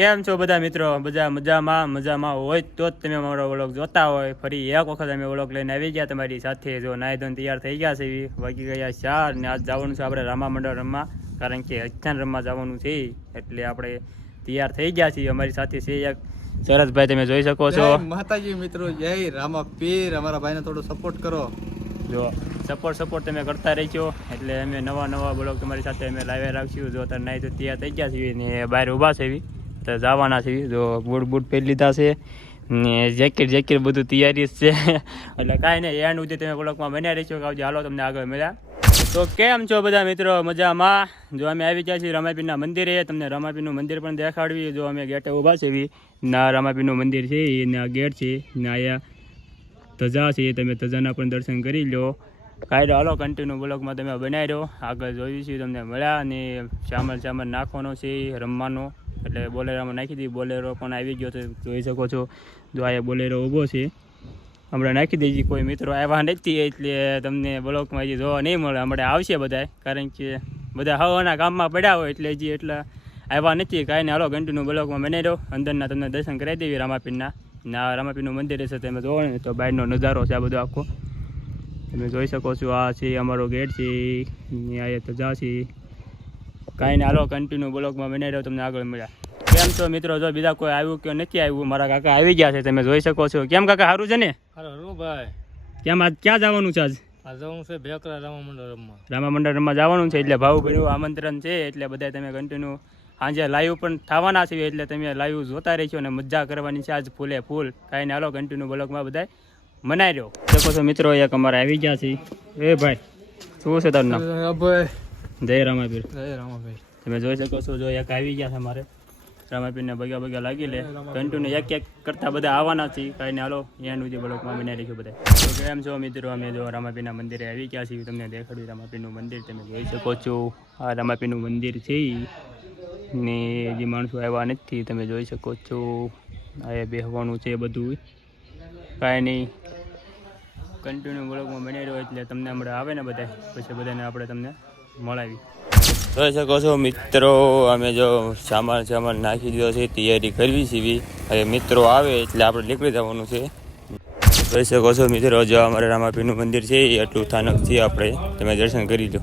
કેમ છો બધા મિત્રો? બધા મજામાં હોય તો જ તમે અમારો વ્લોગ જોતા હોય. ફરી એક વખત અમે વ્લોગ લઈને આવી ગયા તમારી સાથે. જો નાઈ ધોઈને તૈયાર થઈ ગયા છે, વાગી ગયા 4 ને આજ જવાનું છે આપણે રામા મંડળ રમવા, કારણ કે અખ્યાન રમવા જવાનું છે. એટલે આપણે તૈયાર થઈ ગયા છીએ. અમારી સાથે છે એક શરદભાઈ, તમે જોઈ શકો છો. માતાજી મિત્રો, જય રામા પીર. અમારા ભાઈને થોડો સપોર્ટ કરો. જો સપોર્ટ તમે કરતા રહીજો, એટલે અમે નવા બ્લોગ તમારી સાથે અમે લાવ્યા રાખશું. જો અત્યારે નાઈ તો તૈયાર થઈ ગયા છીએ ને બહાર ઊભા છે તો જવાના છે. જો બૂટ પહેરી લીધા છે ને જેકેટ બધું તૈયારી જ છે. એટલે કાંઈ નહીં, એન્ડ સુધી તમે બ્લોગમાં બન્યા રહીશો. કે આવજો, હાલો તમને આગળ મળ્યા. તો કેમ છો બધા મિત્રો? મજામાં. જો અમે આવી ગયા છીએ રામાપીરના મંદિરે. તમને રામાપીરનું મંદિર પણ દેખાડવી. જો અમે ગેટે ઊભા છે ના રામાપીરનું મંદિર છે એના ગેટ છે ને અહીંયા ધજા છે, તમે ધજાના પણ દર્શન કરી લો. કાંઈ હાલો કન્ટિન્યુ બ્લોગમાં તમે બનાવી રહ્યો. આગળ જોઈશું તમને મળ્યા. અને ચામર નાખવાનો છે રમવાનો, એટલે બોલેરોમાં નાખી દીધી. બોલેરો પણ આવી ગયો તો જોઈ શકો છો. જો આ બોલેરો ઊભો છે, હમણાં નાખી દઈશું. કોઈ મિત્રો આવ્યા નથી એટલે તમને બ્લોગમાં હજી જોવા નહીં મળે. હમણાં આવશે બધા, કારણ કે બધા હવાના કામમાં પડ્યા હોય એટલે હજી એટલા આવ્યા નથી. કાંઈ નહીં, હાલો કન્ટિન્યુ બ્લોગમાં બનાવી રહ્યો. અંદરના તમને દર્શન કરાવી દેવી રામાપીરના. ના રામાપીરનું મંદિર છે, તમે જોવો ને તો બહારનો નજારો છે આ બધો આખો તમે જોઈ શકો છો. આ છે અમારો ગેટ છે, અહીંયા ધજા છે. કાંઈ ને હાલો કન્ટિન્યુ બ્લોગમાં બનાવી રહ્યો, તમને આગળ મળ્યા. કેમ છો મિત્રો? જો બીજા કોઈ આવ્યું કે નથી આવ્યું, મારા કાકા આવી ગયા છે, તમે જોઈ શકો છો. કેમ કાકા, સારું છે ને? હારું ભાઈ. કેમ આજ ક્યાં જવાનું છે? આજ જવાનું છે ભેકરા રામા મંડળ રમવા જવાનું છે. એટલે ભાવભર્યું આમંત્રણ છે, એટલે બધા તમે કન્ટિન્યુ સાંજે લાઈવ પણ થવાના છે, એટલે તમે લાઈવ જોતા રહીશો અને મજા કરવાની છે આજ ફૂલે ફૂલ. કાંઈ ને હાલો કન્ટિન્યુ બ્લોગમાં બધા મનાઈ રહ્યો. દેખો છો મિત્રો, એક અમારે આવી ગયા છે. એ ભાઈ, શું છે તારું નામ? જય રામાપીર. તમે જોઈ શકો છો. જો એક આવી ગયા છે અમારે રામાપીરને બગ્યા લાગી લે. કન્ટિન્યુ એક કરતા બધા આવવાના છે. કાંઈ ને હાલો એન્ડ સુધી બ્લોગમાં બનાવી રહીશું બધા. તો કેમ છો મિત્રો? અમે જો રામાપીરના મંદિરે આવી ગયા છીએ. તમને દેખાડ્યું રામાપીરનું મંદિર, તમે જોઈ શકો છો. આ રામાપીરનું મંદિર છે ને જે માણસો આવ્યા નથી, તમે જોઈ શકો છો. આ બેસવાનું છે બધું. કાંઈ નહીં, કન્ટિન્યુ બ્લોગમાં બની રહ્યો, એટલે તમને હમણાં આવે ને બધા, પછી બધાને આપણે તમને મળાવી. જોઈ શકો છો મિત્રો, અમે જો સામાન નાખી દીધો છે, તૈયારી કરવી છે. હવે મિત્રો આવે એટલે આપણે નીકળી જવાનું છે. જોઈ શકો છો મિત્રો, જો અમારે રામાપીરનું મંદિર છે એટલું સ્થાનક છે, આપણે તમે દર્શન કરી લો.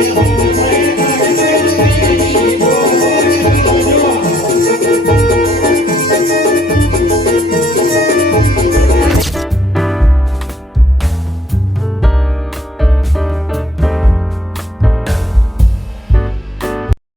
Thank you.